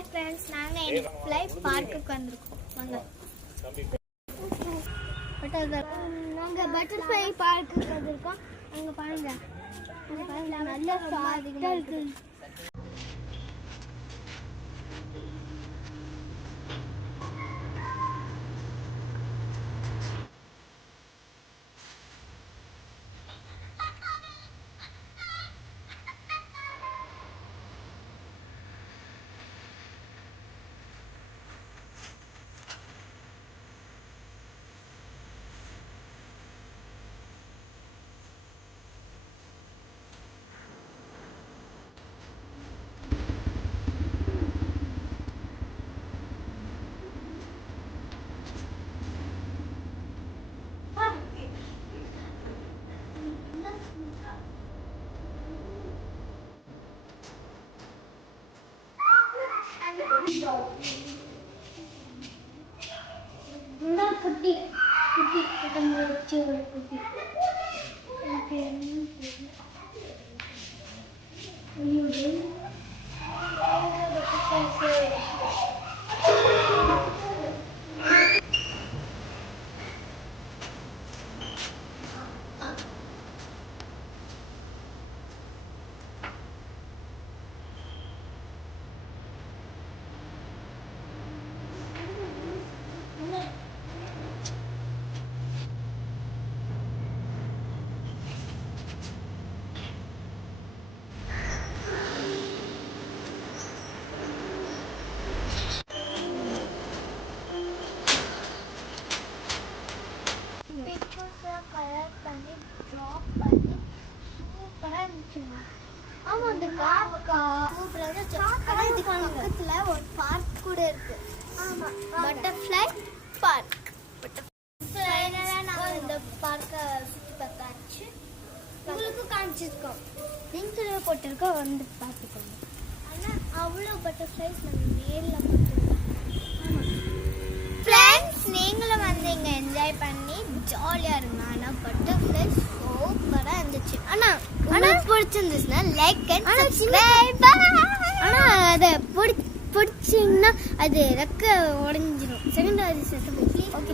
Hi friends, நாங்கள் இன்னைக்கு fly பார்க்குக்கு வந்திருக்கோம். வாங்க, நாங்கள் பட்டர்ஃப்ளை பார்க்குக்கு வந்திருக்கோம். அங்கே பாருங்க, நல்ல ஃபாஸ்ட்டாக இருக்குது. குட்டி குட்டி குட்டி கலர் பண்ணி ட்ராப் பண்ணி சூப்பராக இருந்துச்சுங்க. ஆமாம், அந்த சூப்பராக இதுக்கு பக்கத்தில் ஒரு பார்க் கூட இருக்கு. ஆமாம், பட்டர்ஃப்ளை பார்க். நாங்கள் இந்த பார்க்கை சுற்றி பார்த்தாச்சு, உங்களுக்கும் காமிச்சிருக்கோம். லிங்க் போட்டிருக்கோம், வந்து பார்த்துக்கோங்க. ஆனால் அவ்வளோ பட்டர்ஃப்ளைஸ் நாங்கள் நேரில் பார்த்துருக்கோம். ஃப்ரெண்ட்ஸ், நீங்களும் வந்து இங்கே என்ஜாய் பண்ணி ஜாலியாக இருங்க. ஆனால் பட்டர்ஃப்ளை சூப்பராக இருந்துச்சு. ஆனால் பிடிச்சிருந்துச்சுன்னா லைக் அண்ட் சப்ஸ்கிரைப். ஆனால் அதை பிடிச்சிங்கன்னா அது ரெக்க உடஞ்சிடும். செகண்ட் அது ஓகே,